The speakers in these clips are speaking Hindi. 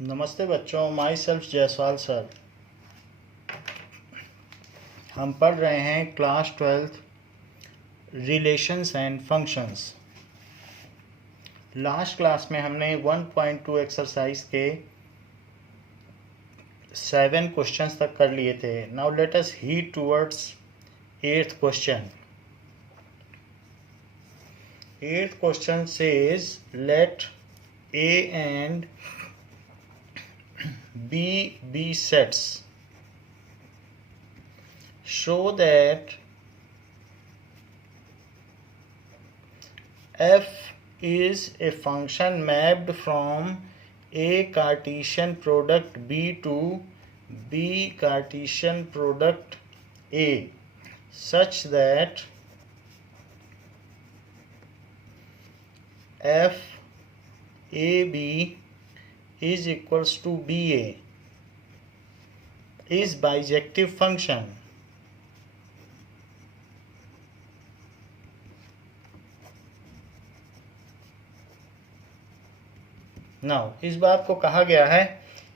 नमस्ते बच्चों, माई सेल्फ जायसवाल सर। हम पढ़ रहे हैं class 12 relations and functions. Last class में हमने 1.2 एक्सरसाइज के 7 क्वेश्चंस तक कर लिए थे। Now let us head towards 8th question. 8th question says let A and B be sets. Show that f is a function mapped from a Cartesian product B to B Cartesian product A such that f AB is equals to BA is bijective function. Now इस बात को कहा गया है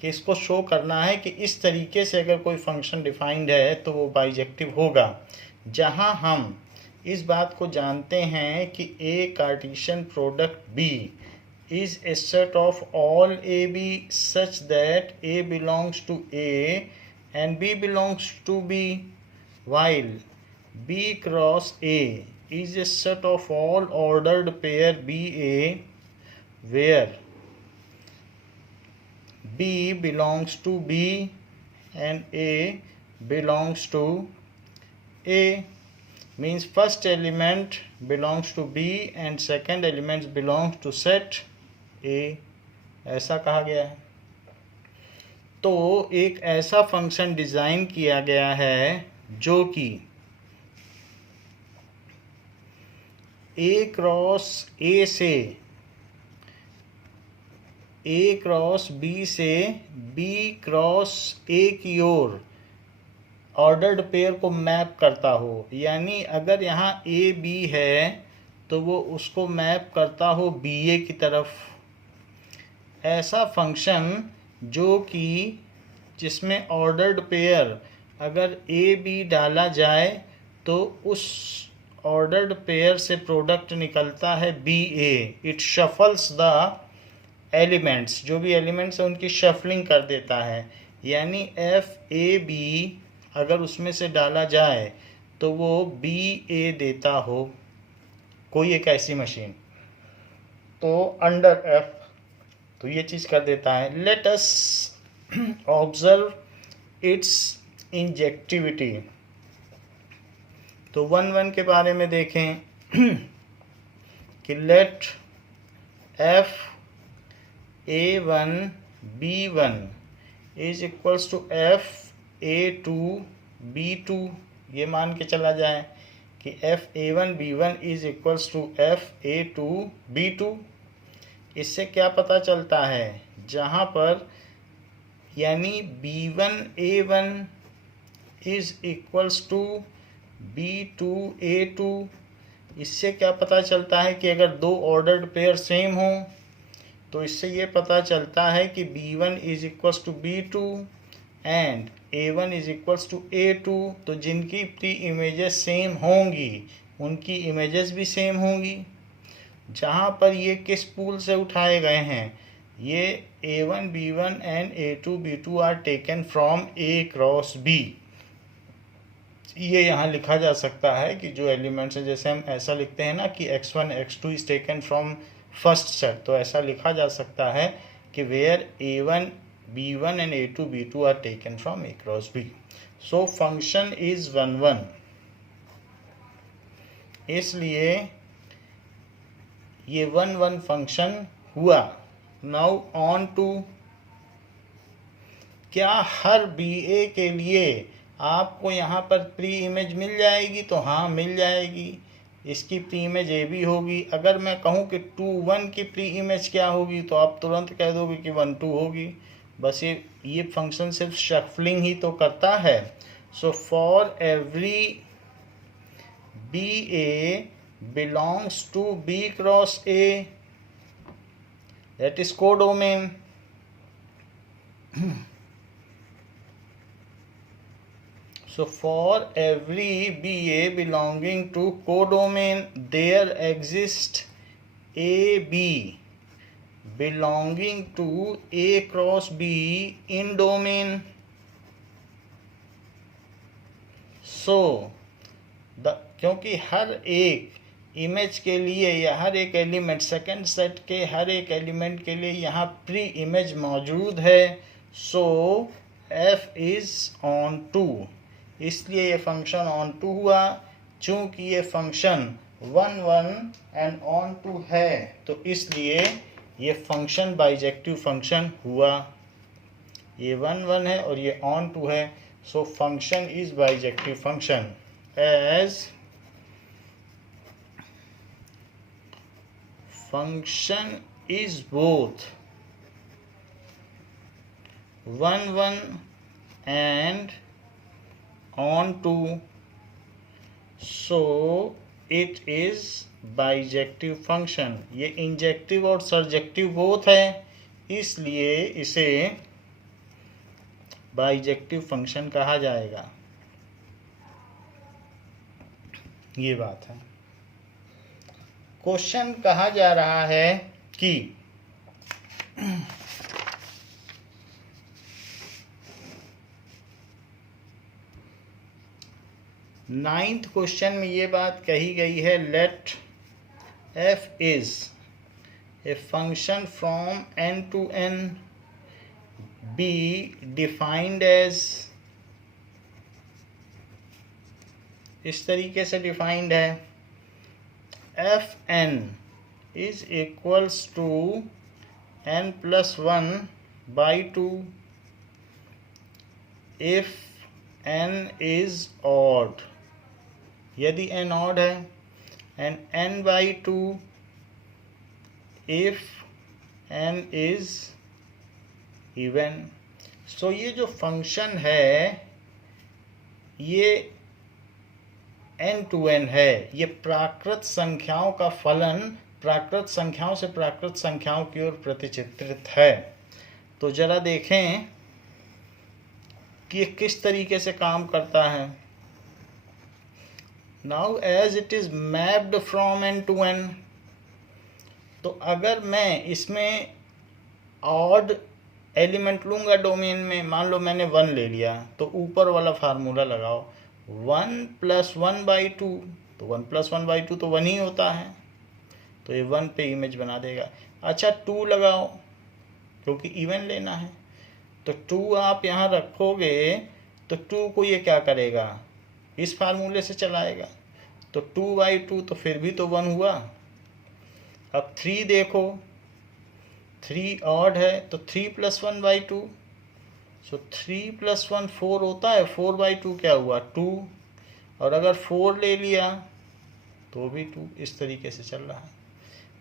कि इसको शो करना है कि इस तरीके से अगर कोई फंक्शन डिफाइंड है तो वो बाइजेक्टिव होगा, जहां हम इस बात को जानते हैं कि A Cartesian product B is a set of all AB such that A belongs to A and B belongs to B, while B cross A is a set of all ordered pair BA where B belongs to B and A belongs to A. Means first element belongs to B and second element belongs to set A. ऐसा कहा गया है। तो एक ऐसा फंक्शन डिजाइन किया गया है जो कि A क्रॉस A से A क्रॉस B से B क्रॉस A की ओर ऑर्डर्ड पेयर को मैप करता हो। यानी अगर यहाँ ए बी है तो वो उसको मैप करता हो बी ए की तरफ। ऐसा फंक्शन जो कि जिसमें ऑर्डर्ड पेयर अगर ए बी डाला जाए तो उस ऑर्डर्ड पेयर से प्रोडक्ट निकलता है B A. It shuffles the elements, जो भी एलिमेंट्स हैं उनकी शफलिंग कर देता है। यानी एफ ए बी अगर उसमें से डाला जाए तो वो बी ए देता हो, कोई एक ऐसी मशीन, तो अंडर एफ तो ये चीज़ कर देता है। Let us observe its injectivity. तो 1 के बारे में देखें कि let f A1 B1 is equals to f A2 B2। ये मान के चला जाए कि f A1 B1 is equals to f A2 B2। इससे क्या पता चलता है, जहाँ पर यानी B1 A1 is equals to B2 A2। इससे क्या पता चलता है कि अगर दो ऑर्डर्ड पेयर सेम हो तो इससे ये पता चलता है कि B1 is equals to B2 and A1 is equals to A2। तो जिनकी प्री इमेजेस सेम होंगी उनकी इमेजेस भी सेम होंगी। जहाँ पर ये किस पूल से उठाए गए हैं, ये A1 B1 and A2 B2 are taken from A cross B। ये यहाँ लिखा जा सकता है कि जो एलिमेंट्स हैं, जैसे हम ऐसा लिखते हैं ना कि x1 x2 is taken from first set, तो ऐसा लिखा जा सकता है कि where A1 B1 and A2 B2 are taken from A cross B. So function is 1 1। इसलिए ये 1 1 फंक्शन हुआ। नाउ ऑन टू, क्या हर BA के लिए आपको यहाँ पर प्री इमेज मिल जाएगी? तो हाँ, मिल जाएगी। इसकी प्री इमेज ए भी होगी। अगर मैं कहूँ कि 2 1 की प्री इमेज क्या होगी तो आप तुरंत कह दोगे कि 1 2 होगी। बस ये फंक्शन सिर्फ शफलिंग ही तो करता है। So for every B A belongs to B cross A, that is codomain, So for every BA belonging to codomain, there exists AB belonging to A cross B in domain. So क्योंकि हर एक इमेज के लिए या हर एक एलिमेंट सेकेंड सेट के हर एक एलिमेंट के लिए यहाँ प्री इमेज मौजूद है, so f is on to, इसलिए ये फंक्शन ऑन टू हुआ। चूंकि ये फंक्शन 1 1 एंड ऑन टू है तो इसलिए ये फंक्शन बाइजेक्टिव फंक्शन हुआ। ये 1 1 है और ये ऑन टू है, so function is bijective function as function is both 1 1 and on to, so it is bijective function। ये इंजेक्टिव और सर्जेक्टिव बोथ है, इसलिए इसे बाइजेक्टिव फंक्शन कहा जाएगा। ये बात है। क्वेश्चन कहा जा रहा है कि नाइन्थ क्वेश्चन में ये बात कही गई है, let f is a function from n to n be defined as, इस तरीके से डिफाइंड है, fn is equals to n plus 1 by 2 if n is odd, यदि n odd है, and n by 2 if n is even। so ये जो फंक्शन है ये n to n है, ये प्राकृत संख्याओं का फलन प्राकृत संख्याओं से प्राकृत संख्याओं की ओर प्रतिचित्रित है। तो जरा देखें कि ये किस तरीके से काम करता है। Now as it is mapped from n to n, तो अगर मैं इसमें ऑड एलिमेंट लूंगा डोमेन में, मान लो मैंने 1 ले लिया, तो ऊपर वाला फार्मूला लगाओ 1 + 1 by 2, तो 1 + 1 by 2 तो 1 ही होता है, तो ये 1 पे इमेज बना देगा। अच्छा 2 लगाओ क्योंकि इवन लेना है, तो 2 आप यहाँ रखोगे तो 2 को ये क्या करेगा, इस फार्मूले से चलाएगा, तो 2 by 2 तो फिर भी तो 1 हुआ। अब 3 देखो, 3 ऑड है तो 3 + 1 by 2, सो 3 + 1 4 होता है, 4 by 2 क्या हुआ 2, और अगर 4 ले लिया तो भी 2, इस तरीके से चल रहा है।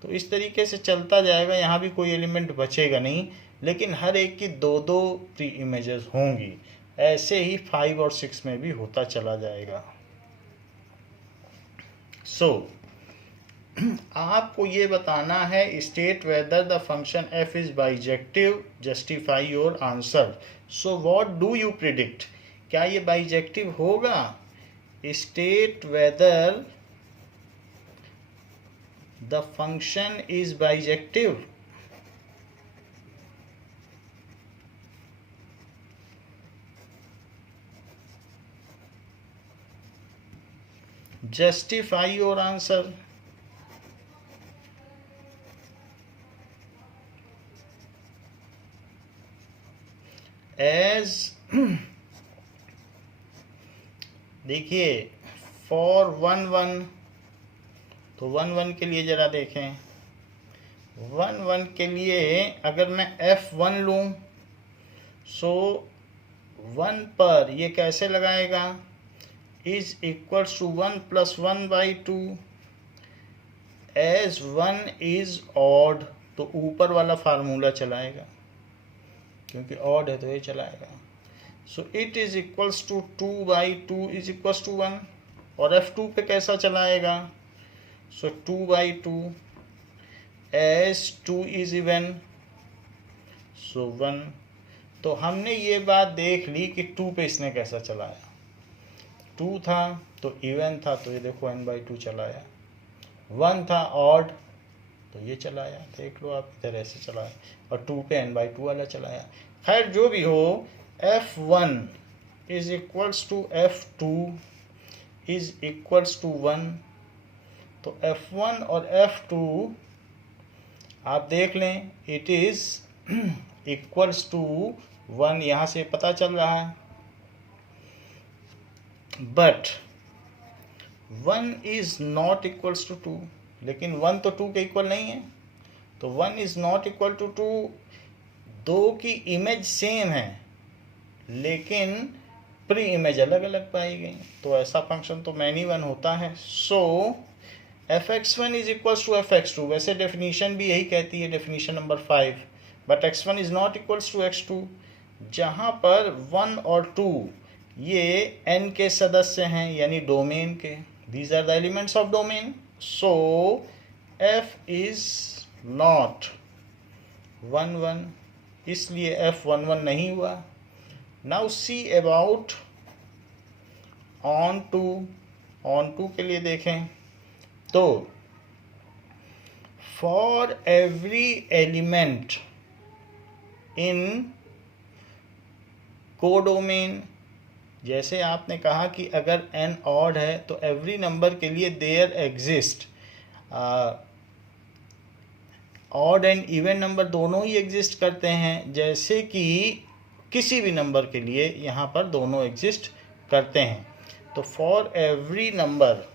तो इस तरीके से चलता जाएगा, यहाँ भी कोई एलिमेंट बचेगा नहीं, लेकिन हर एक की 2-2 प्री इमेजेस होंगी। ऐसे ही 5 और 6 में भी होता चला जाएगा। सो आपको ये बताना है, state whether the function f is bijective, justify your answer. So what do you predict, क्या ये बाइजेक्टिव होगा? State whether the function is bijective. Justify your answer. As देखिए फॉर 1 1, तो 1 1 के लिए जरा देखें, 1 1 के लिए अगर मैं f1 लूँ, सो 1 पर ये कैसे लगाएगा, is equals to 1 + 1 by 2, as 1 is odd, तो ऊपर वाला फार्मूला चलाएगा, क्योंकि ऑड है तो ये चलाएगा। So it is equals to 2 by 2 is equals to 1, और f2 पे कैसा चलाएगा, so 2 by 2 as 2 is even, so 1, तो हमने ये बात देख ली कि 2 पे इसने कैसा चलाया। 2 था तो इवन था, तो ये देखो n/2 चलाया। 1 था ऑड, तो ये चलाया, देख लो आप, इधर ऐसे चलाया। और 2 पे n/2 वाला चलाया। खैर जो भी हो, f1 is equals to f2 is equals to 1। तो f1 और f2 आप देख लें, इट इज इक्वल्स टू 1, यहाँ से पता चल रहा है। But 1 is not equals to 2, लेकिन 1 तो 2 के इक्वल नहीं है। तो 1 इज नॉट इक्वल टू 2, दो की इमेज सेम है लेकिन प्री इमेज अलग अलग पाई गई। तो ऐसा फंक्शन तो मैनी वन होता है। सो fx1 is equals to fx2, वैसे डेफिनीशन भी यही कहती है, definition number 5। But x1 is not equals to x2, जहाँ पर 1 और 2 ये n के सदस्य हैं, यानी डोमेन के। These are the elements of domain. So f is not 1 1, इसलिए f 1 1 नहीं हुआ। Now see about onto के लिए देखें तो for every element in codomain, जैसे आपने कहा कि अगर n ऑड है तो एवरी नंबर के लिए there exist odd and even number दोनों ही एग्जिस्ट करते हैं, जैसे कि किसी भी नंबर के लिए यहाँ पर दोनों एग्जिस्ट करते हैं। तो for every number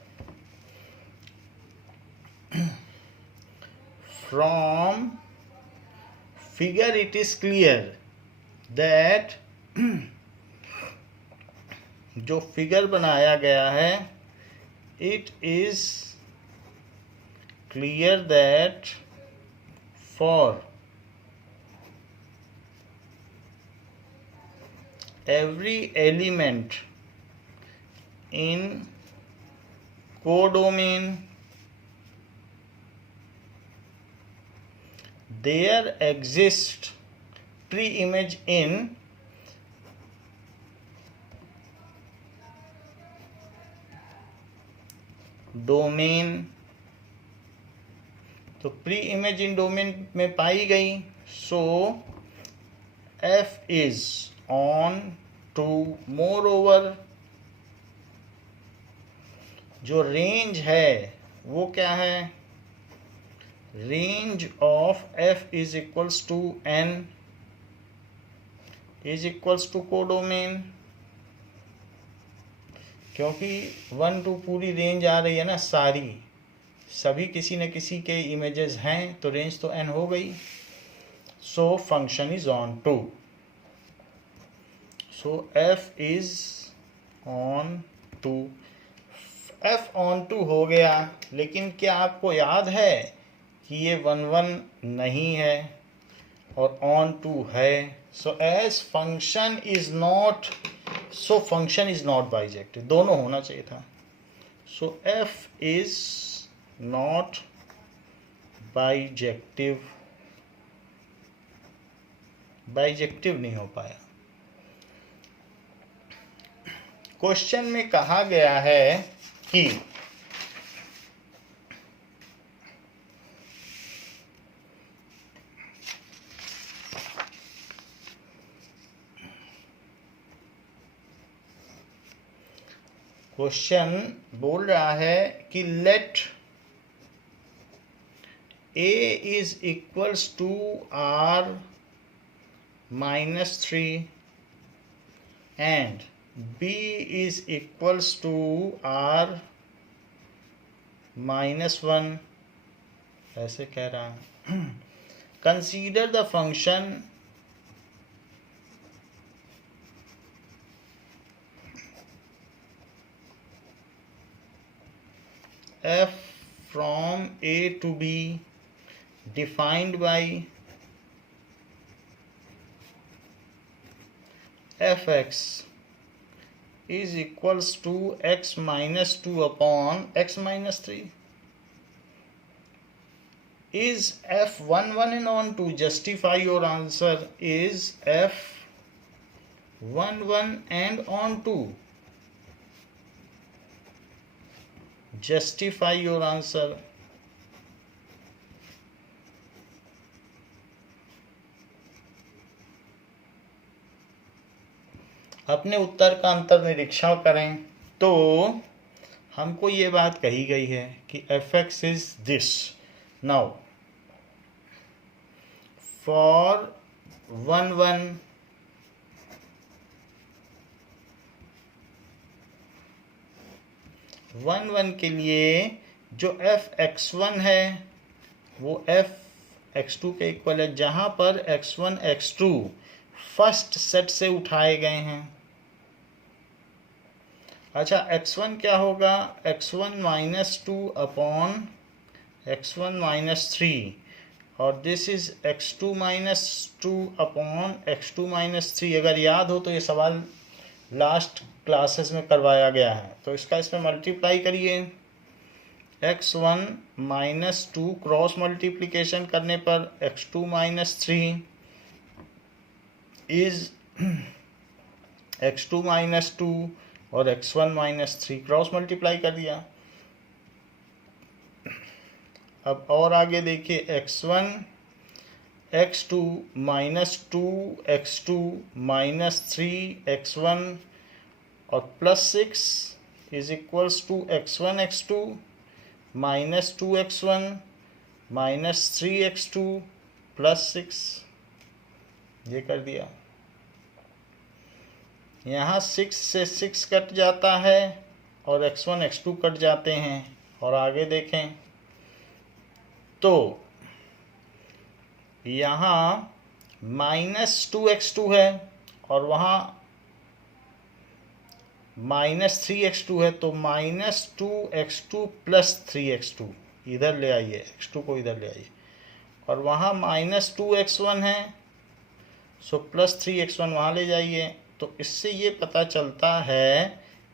from figure it is clear that जो फिगर बनाया गया है, it is clear that for every element in codomain there exists pre-image in domain। तो प्री इमेज इन डोमेन में पाई गई। So f is onto. Moreover जो रेंज है वो क्या है, range of f is equals to n is equals to codomain, क्योंकि 1 2 पूरी रेंज आ रही है ना, सारी सभी किसी न किसी के इमेजेस हैं, तो रेंज तो n हो गई। So function is onto. So f is onto. f onto हो गया, लेकिन क्या आपको याद है कि ये 1 1 नहीं है और ऑन टू है। So as function is not, so function is not bijective, दोनों होना चाहिए था। So f is not bijective, bijective नहीं हो पाया। क्वेश्चन में कहा गया है कि क्वेश्चन बोल रहा है कि let a is equals to r -3 and b is equals to r -1, ऐसे कह रहा है। Consider the function f from a to b defined by fx is equals to x minus 2 upon x minus 3. Is f 1 1 and on 2? Justify your answer. Is f 1 1 and on 2. Justify your answer. अपने उत्तर का अंतर निरीक्षण करें तो हमको ये बात कही गई है कि fx is this. Now for 1 1 1 1 के लिए जो f(x1) है वो f(x2) के इक्वल है, जहां पर x1 x2 फर्स्ट सेट से उठाए गए हैं. अच्छा, x1 क्या होगा? x1 minus 2 upon x1 minus 3 और this is x2 minus 2 upon x2 minus 3. अगर याद हो तो ये सवाल लास्ट क्लासेस में करवाया गया है, तो इसका इसमें मल्टीप्लाई करिए. x1 माइनस 2 क्रॉस मल्टीप्लिकेशन करने पर x2 minus 3 is x2 minus 2 और x1 माइनस 3 क्रॉस मल्टीप्लाई कर दिया. अब और आगे देखिए, x1 x2 minus 2 x2 minus 3 x1 और plus 6 is equals to x1 x2 minus 2 x1 minus 3 x2 plus 6. ये कर दिया. यहाँ 6 से 6 कट जाता है और x1 x2 कट जाते हैं. और आगे देखें तो यहाँ माइनस 2 x2 है और वहाँ माइनस 3 x2 है, तो माइनस 2 x2 प्लस 3 x2 इधर ले आइए, x2 को इधर ले आइए. और वहाँ माइनस 2 x1 है, सो प्लस 3 x1 वहाँ ले जाइए. तो इससे ये पता चलता है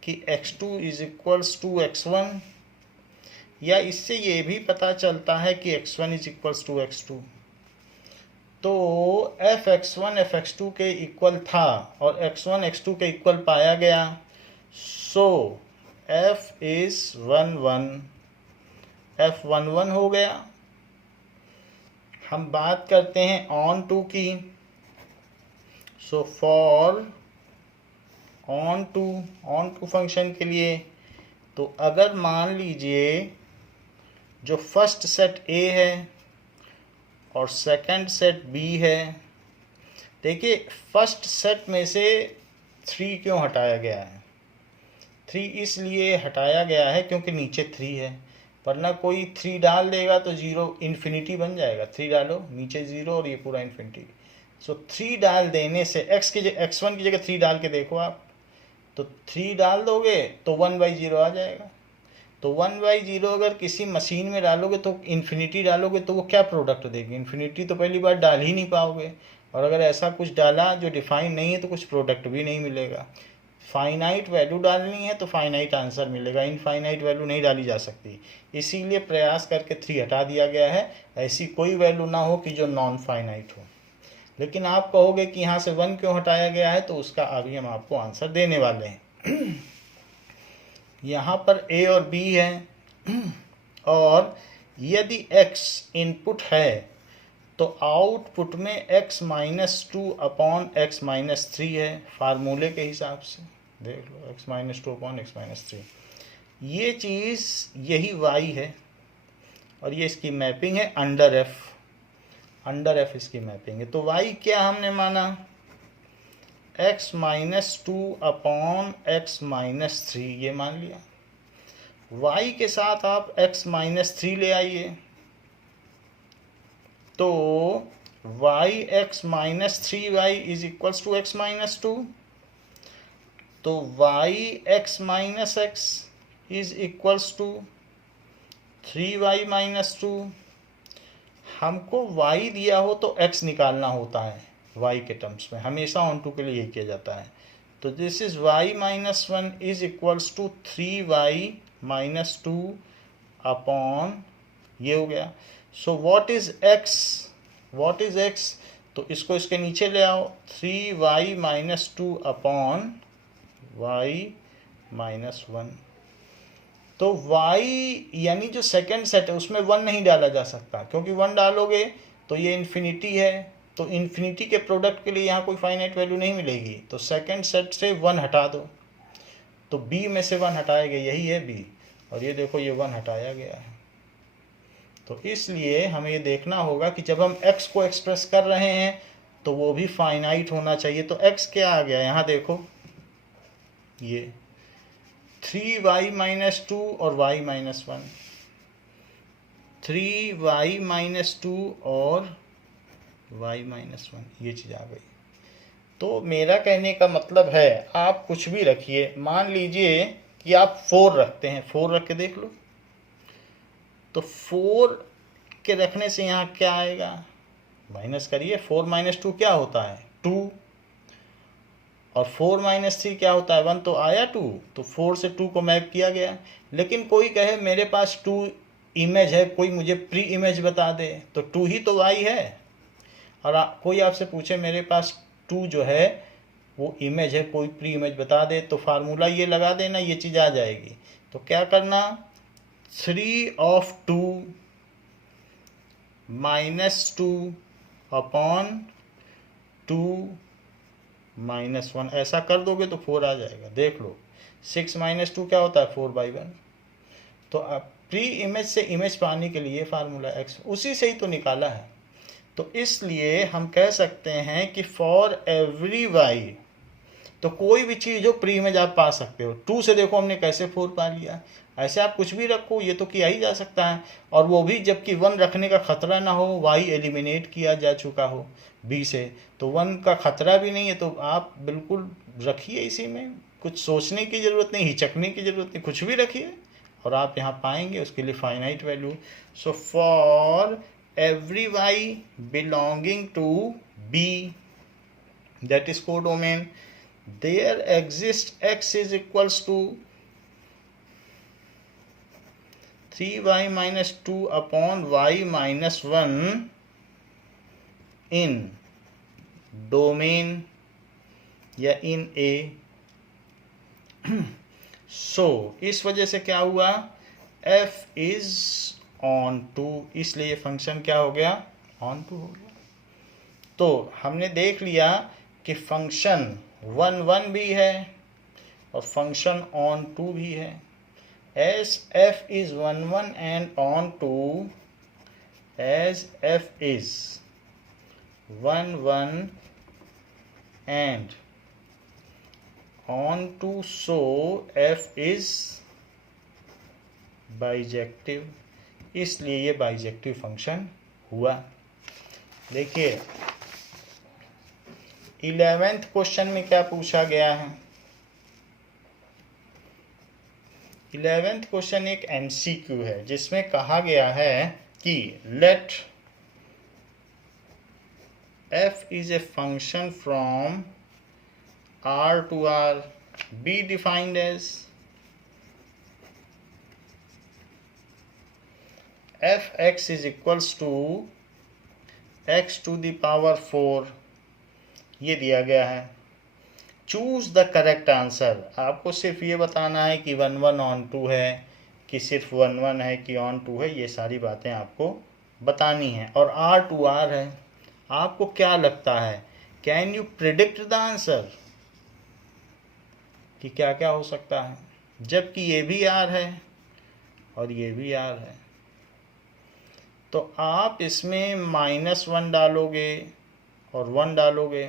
कि x2 is equals to x1, या इससे ये भी पता चलता है कि x1 is equals to x2. तो f(x1) f(x2) के इक्वल था और x1 x2 के इक्वल पाया गया. सो f इज 1 1, f 1 1 हो गया. हम बात करते हैं ऑन टू की. So for onto function के लिए, तो अगर मान लीजिए जो फर्स्ट सेट A है और सेकंड सेट B है. देखिए, फर्स्ट सेट में से 3 क्यों हटाया गया है? 3 इसलिए हटाया गया है क्योंकि नीचे 3 है, वरना कोई 3 डाल देगा तो 0 इन्फिनिटी बन जाएगा. 3 डालो, नीचे 0 और ये पूरा इन्फिनिटी. सो 3 डाल देने से x1 की जगह 3 डाल के देखो आप, तो 3 डाल दोगे तो 1/0 आ जाएगा. तो 1/0 अगर किसी मशीन में डालोगे तो इन्फिनिटी डालोगे तो वो क्या प्रोडक्ट देगी? इन्फिनिटी तो पहली बार डाल ही नहीं पाओगे. और अगर ऐसा कुछ डाला जो डिफाइन नहीं है तो कुछ प्रोडक्ट भी नहीं मिलेगा. फाइनाइट वैल्यू डालनी है तो फाइनाइट आंसर मिलेगा, इनफाइनाइट वैल्यू नहीं डाली जा सकती. इसीलिए प्रयास करके 3 हटा दिया गया है. ऐसी कोई वैल्यू ना हो कि जो नॉन फाइनाइट हो. लेकिन आप कहोगे कि यहाँ से 1 क्यों हटाया गया है, तो उसका अभी हम आपको आंसर देने वाले हैं. यहाँ पर A और B है और यदि x इनपुट है तो आउटपुट में x minus 2 upon x minus 3 है. फार्मूले के हिसाब से देख लो, x minus 2 upon x minus 3. ये चीज़ यही y है और ये इसकी मैपिंग है अंडर f इसकी मैपिंग है. तो y क्या हमने माना? x minus 2 upon x minus 3 ये मान लिया. y के साथ आप x माइनस 3 ले आइए, तो y x minus 3y is equals to x minus 2. तो y x minus x is equals to 3y minus 2. हमको y दिया हो तो x निकालना होता है y के टर्म्स में, हमेशा ऑन टू के लिए यही किया जाता है. तो this is y minus 1 is equals to 3y minus 2 upon ये हो गया. So what is x? तो इसको इसके नीचे ले आओ, 3y minus 2 upon y minus 1। तो y यानी जो सेकेंड सेट है उसमें 1 नहीं डाला जा सकता, क्योंकि 1 डालोगे तो ये इन्फिनिटी है, तो इन्फिनिटी के प्रोडक्ट के लिए यहाँ कोई फाइनाइट वैल्यू नहीं मिलेगी। तो सेकेंड सेट से 1 हटा दो, तो b में से 1 हटाया गया, यही है b, और ये देखो ये 1 हटाया गया है। तो इसलिए हमें ये देखना होगा कि जब हम x को एक्सप्रेस कर रहे हैं तो वो भी फाइनाइट होना चाहिए। तो x क्या आ गया यहाँ देखो, ये 3y माइनस 2 और y माइनस 1, 3y माइनस 2 और y माइनस 1, ये चीज़ आ गई। तो मेरा कहने का मतलब है आप कुछ भी रखिए, मान लीजिए कि आप 4 रखते हैं, 4 रख के देख लो। तो 4 के रखने से यहाँ क्या आएगा, माइनस करिए, 4 माइनस 2 क्या होता है 2, और 4 माइनस 3 क्या होता है 1, तो आया 2, तो 4 से 2 को मैप किया गया। लेकिन कोई कहे मेरे पास 2 इमेज है, कोई मुझे प्री इमेज बता दे, तो 2 ही तो y है। और कोई आपसे पूछे मेरे पास 2 जो है वो इमेज है, कोई प्री इमेज बता दे, तो फार्मूला ये लगा देना, ये चीज़ आ जाएगी। तो क्या करना, 3 of 2 माइनस 2 अपॉन 2 माइनस 1, ऐसा कर दोगे तो 4 आ जाएगा। देख लो 6 माइनस 2 क्या होता है 4/1। तो अब प्री इमेज से इमेज पाने के लिए फार्मूला x उसी से ही तो निकाला है। तो इसलिए हम कह सकते हैं कि फॉर एवरी y, तो कोई भी चीज़ जो प्री इमेज आप पा सकते हो। 2 से देखो हमने कैसे 4 पा लिया, ऐसे आप कुछ भी रखो, ये तो किया ही जा सकता है। और वो भी जबकि 1 रखने का खतरा ना हो, y एलिमिनेट किया जा चुका हो b से, तो 1 का खतरा भी नहीं है, तो आप बिल्कुल रखिए, इसी में कुछ सोचने की ज़रूरत नहीं, हिचकने की ज़रूरत नहीं, कुछ भी रखिए और आप यहाँ पाएंगे उसके लिए finite value. So for every y belonging to B, that is codomain, there exists x is equals to 3y minus 2 upon y minus 1 in domain या in A। so इस वजह से क्या हुआ, f is ऑन टू, इसलिए ये फंक्शन क्या हो गया, ऑन टू हो गया। तो हमने देख लिया कि फंक्शन 1 भी है और फंक्शन ऑन टू भी है। As f is 1 and onto, as f is 1 and onto, so f is bijective, इसलिए ये बाइजेक्टिव फंक्शन हुआ। देखिए 11th क्वेश्चन में क्या पूछा गया है। 11th क्वेश्चन एक MCQ है जिसमें कहा गया है कि let f is a function from R to R be defined as f(x) is equals to x to the power 4, ये दिया गया है। चूज द करेक्ट आंसर, आपको सिर्फ ये बताना है कि 1 ऑन 2 है कि सिर्फ 1 है कि ऑन 2 है, ये सारी बातें आपको बतानी है। और R to R है, आपको क्या लगता है, can you predict the answer कि क्या क्या हो सकता है, जबकि ये भी R है और ये भी R है। तो आप इसमें -1 डालोगे और 1 डालोगे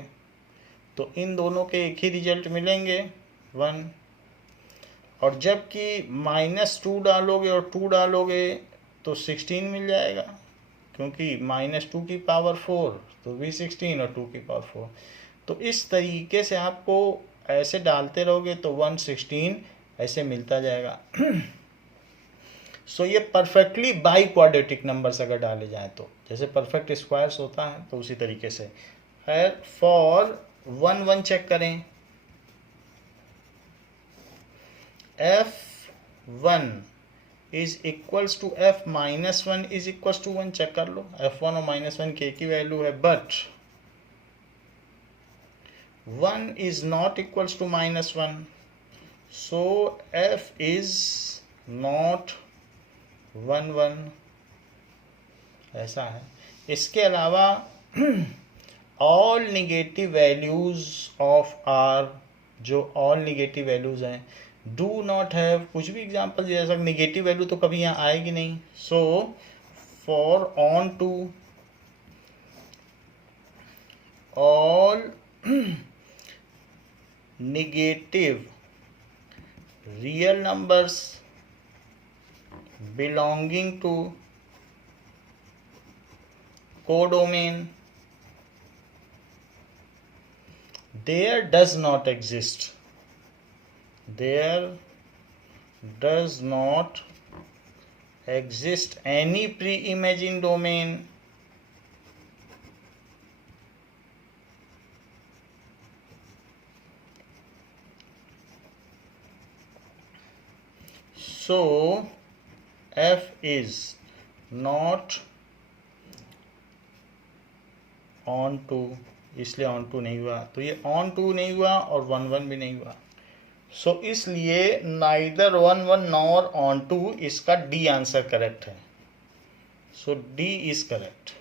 तो इन दोनों के एक ही रिजल्ट मिलेंगे 1, और जबकि -2 डालोगे और 2 डालोगे तो 16 मिल जाएगा, क्योंकि -2 की पावर 4 तो भी 16 और 2 की पावर 4। तो इस तरीके से आपको ऐसे डालते रहोगे तो 1 16 ऐसे मिलता जाएगा। सो ये परफेक्टली बाई क्वाड्रेटिक नंबर्स अगर डाले जाएं तो, जैसे परफेक्ट स्क्वायर्स होता है तो उसी तरीके से। खैर फॉर 1 चेक करें, f1 is equals to f-1 is equals to 1 check कर लो। f1 और -1 की एक ही वैल्यू है, but 1 is not equals to -1, so f is not 1 1, ऐसा है। इसके अलावा all negative values of R, जो ऑल निगेटिव वैल्यूज हैं, डू नॉट हैव कुछ भी एग्जाम्पल जैसा निगेटिव वैल्यू तो कभी यहाँ आएगी नहीं। So for onto all negative real numbers belonging to codomain, there does not exist any pre-imaging domain so f is not on to, इसलिए ऑन टू नहीं हुआ, तो ये ऑन टू नहीं हुआ और 1 1 भी नहीं हुआ। सो इसलिए नाइदर 1 1 नॉर ऑन टू, इसका डी आंसर करेक्ट है। सो डी इज करेक्ट,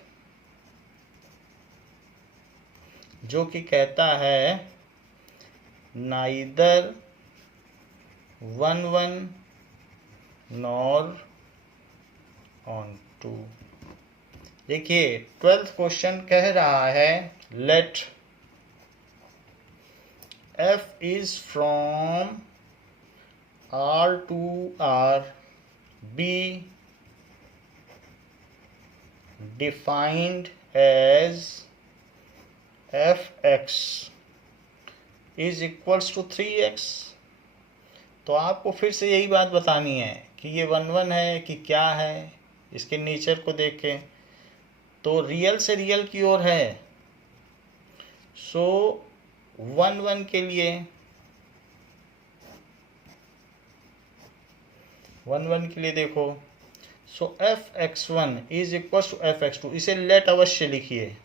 जो कि कहता है नाइदर 1 1 नॉर ऑन टू। देखिए 12th क्वेश्चन कह रहा है let f is from R to R be defined as fx is equals to 3x। तो आपको फिर से यही बात बतानी है कि ये 1 1 है कि क्या है, इसके नेचर को देखें तो रियल से रियल की ओर है। सो 1 1 के लिए 1 1 के लिए देखो, सो fx1 is equal to fx2, इसे लेट अवश्य लिखिए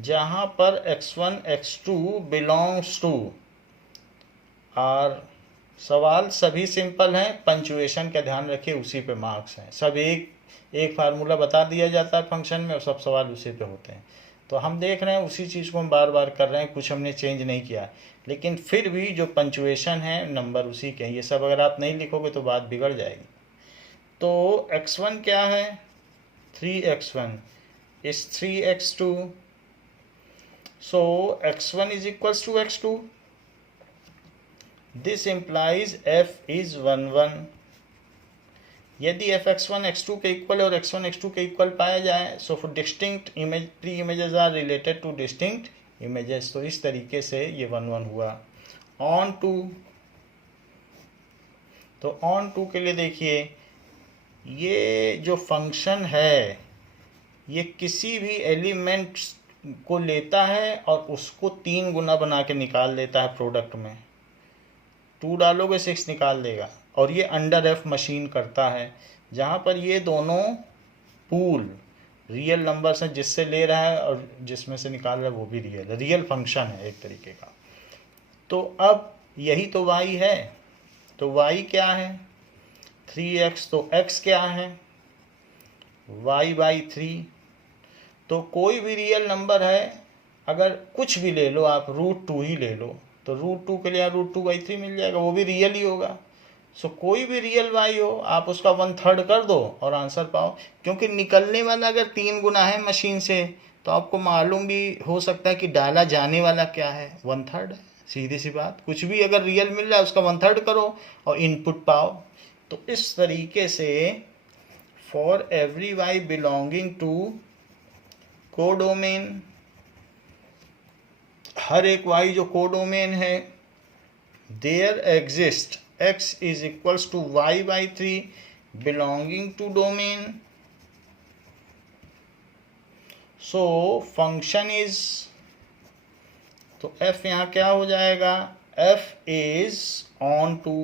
जहां पर x1 x2 belongs to are. सवाल सभी सिंपल हैं, पंचुएशन का ध्यान रखिए, उसी पे मार्क्स हैं। सब एक फार्मूला बता दिया जाता है फंक्शन में और सब सवाल उसी पे होते हैं। तो हम देख रहे हैं उसी चीज़ को हम बार बार कर रहे हैं, कुछ हमने चेंज नहीं किया, लेकिन फिर भी जो पंचुएशन है नंबर उसी के हैं। ये सब अगर आप नहीं लिखोगे तो बात बिगड़ जाएगी। तो x1 क्या है, 3x1 इज 3x2, सो x1 is equals to x2। This implies f is 1 1। यदि fx1 x2 के इक्वल और x1 x2 के इक्वल पाया जाए, so for distinct image pre images are related to distinct images. तो इस तरीके से ये 1 1 हुआ। ऑन टू, तो ऑन टू के लिए देखिए ये जो फंक्शन है ये किसी भी एलिमेंट को लेता है और उसको 3 गुना बना के निकाल देता है प्रोडक्ट में। 2 डालोगे 6 निकाल देगा, और ये अंडर एफ मशीन करता है जहाँ पर ये दोनों पूल रियल नंबर्स हैं, जिससे ले रहा है और जिसमें से निकाल रहा है वो भी रियल फंक्शन है एक तरीके का। तो अब यही तो y है, तो y क्या है 3x, तो x क्या है y/3। तो कोई भी रियल नंबर है, अगर कुछ भी ले लो आप, √2 ही ले लो, तो √2 के लिए √2/3 मिल जाएगा, वो भी रियल ही होगा। सो कोई भी रियल y हो आप उसका 1/3 कर दो और आंसर पाओ, क्योंकि निकलने वाला अगर 3 गुना है मशीन से तो आपको मालूम भी हो सकता है कि डाला जाने वाला क्या है, 1/3 है। सीधी सी बात, कुछ भी अगर रियल मिल रहा है उसका 1/3 करो और इनपुट पाओ। तो इस तरीके से for every y belonging to codomain, हर एक y जो कोडोमेन है, there exist x is equals to y/3 belonging to domain. So function is, तो f यहाँ क्या हो जाएगा, f is on to,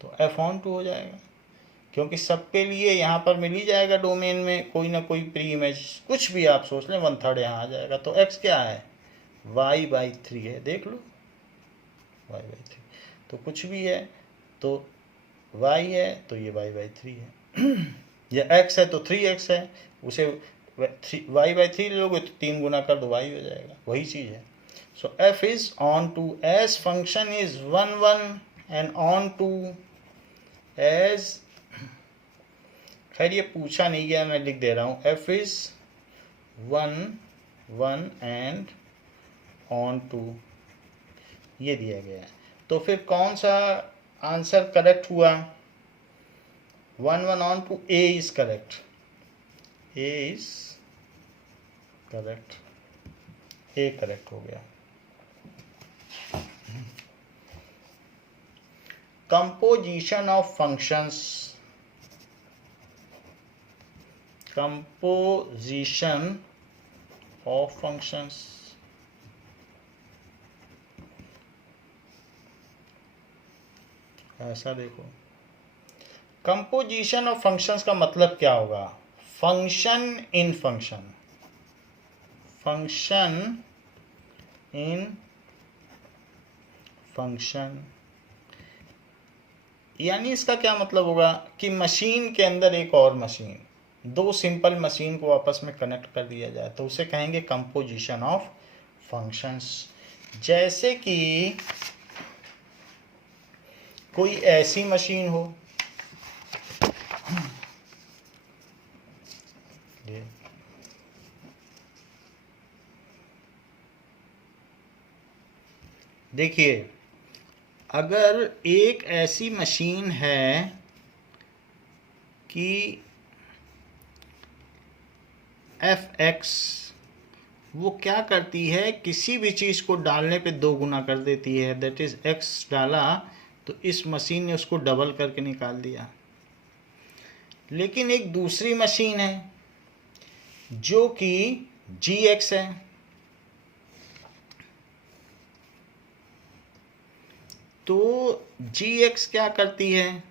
तो f on to हो जाएगा, क्योंकि सबके लिए यहाँ पर मिल ही जाएगा डोमेन में कोई ना कोई प्री इमेज, कुछ भी आप सोच लें 1/3 यहाँ आ जाएगा। तो x क्या है y/3 है, देख लो y/3, तो कुछ भी है तो y है तो ये y/3 है या x है तो 3x है, उसे y/3 लोगे तो 3 गुना कर दो y हो जाएगा, वही चीज़ है। So f is onto as function is 1 1 and onto as, खैर ये पूछा नहीं गया, मैं लिख दे रहा हूँ, f is 1 1 and onto, ये दिया गया है। तो फिर कौन सा आंसर करेक्ट हुआ? 1 1 onto, A is correct, A is correct, A correct हो गया। Composition of functions, composition of functions, ऐसा देखो, कंपोजिशन ऑफ फंक्शंस का मतलब क्या होगा? Function in function, function in function, यानी इसका क्या मतलब होगा कि मशीन के अंदर एक और मशीन, दो सिंपल मशीन को आपस में कनेक्ट कर दिया जाए तो उसे कहेंगे कंपोजिशन ऑफ फंक्शंस। जैसे कि कोई ऐसी मशीन हो, देखिए अगर एक ऐसी मशीन है कि fx, वो क्या करती है, किसी भी चीज़ को डालने पे 2 गुना कर देती है, दैट इज़ x डाला तो इस मशीन ने उसको डबल करके निकाल दिया। लेकिन एक दूसरी मशीन है जो कि gx है, तो gx क्या करती है,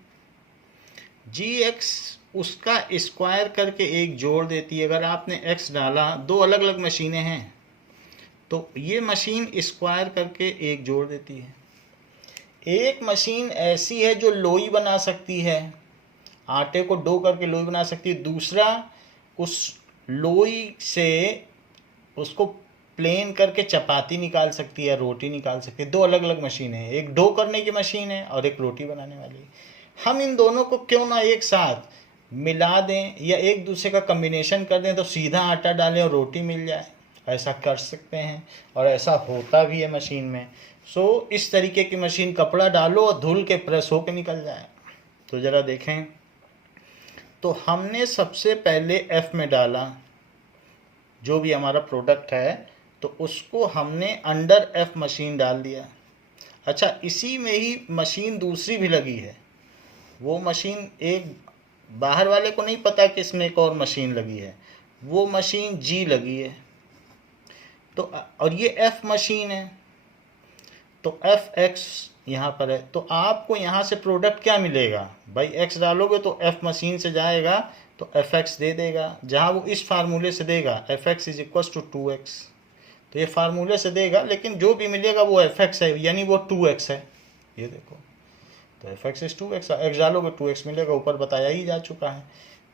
gx उसका स्क्वायर करके एक जोड़ देती है। अगर आपने x डाला, दो अलग अलग मशीनें हैं तो ये मशीन स्क्वायर करके एक जोड़ देती है। एक मशीन ऐसी है जो लोई बना सकती है, आटे को डो करके लोई बना सकती है, दूसरा उस लोई से उसको प्लेन करके चपाती निकाल सकती है, रोटी निकाल सकती है। दो अलग अलग मशीनें हैं, एक डो करने की मशीन है और एक रोटी बनाने वाली। हम इन दोनों को क्यों ना एक साथ मिला दें या एक दूसरे का कम्बिनेशन कर दें तो सीधा आटा डालें और रोटी मिल जाए, ऐसा कर सकते हैं और ऐसा होता भी है मशीन में। सो इस तरीके की मशीन, कपड़ा डालो और धुल के प्रेस होके निकल जाए। तो ज़रा देखें, तो हमने सबसे पहले F में डाला जो भी हमारा प्रोडक्ट है, तो उसको हमने अंडर F मशीन डाल दिया। अच्छा, इसी में ही मशीन दूसरी भी लगी है, वो मशीन एक बाहर वाले को नहीं पता कि इसमें एक और मशीन लगी है, वो मशीन G लगी है। तो और ये F मशीन है, तो Fx यहाँ पर है। तो आपको यहाँ से प्रोडक्ट क्या मिलेगा भाई, x डालोगे तो F मशीन से जाएगा तो Fx दे देगा, जहाँ वो इस फार्मूले से देगा Fx is equal to 2x, तो ये फार्मूले से देगा, लेकिन जो भी मिलेगा वो Fx है, यानी वो 2x है। ये देखो, तो Fx इज 2x, x डालोगे 2x मिलेगा, ऊपर बताया ही जा चुका है।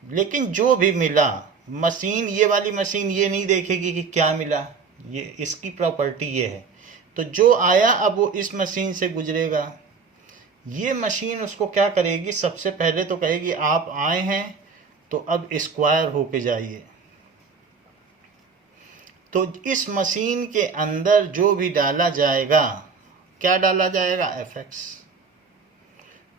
लेकिन जो भी मिला, मशीन ये वाली मशीन ये नहीं देखेगी कि क्या मिला, ये इसकी प्रॉपर्टी ये है। तो जो आया अब वो इस मशीन से गुजरेगा, ये मशीन उसको क्या करेगी, सबसे पहले तो कहेगी आप आए हैं तो अब स्क्वायर होके जाइए। तो इस मशीन के अंदर जो भी डाला जाएगा, क्या डाला जाएगा, Fx।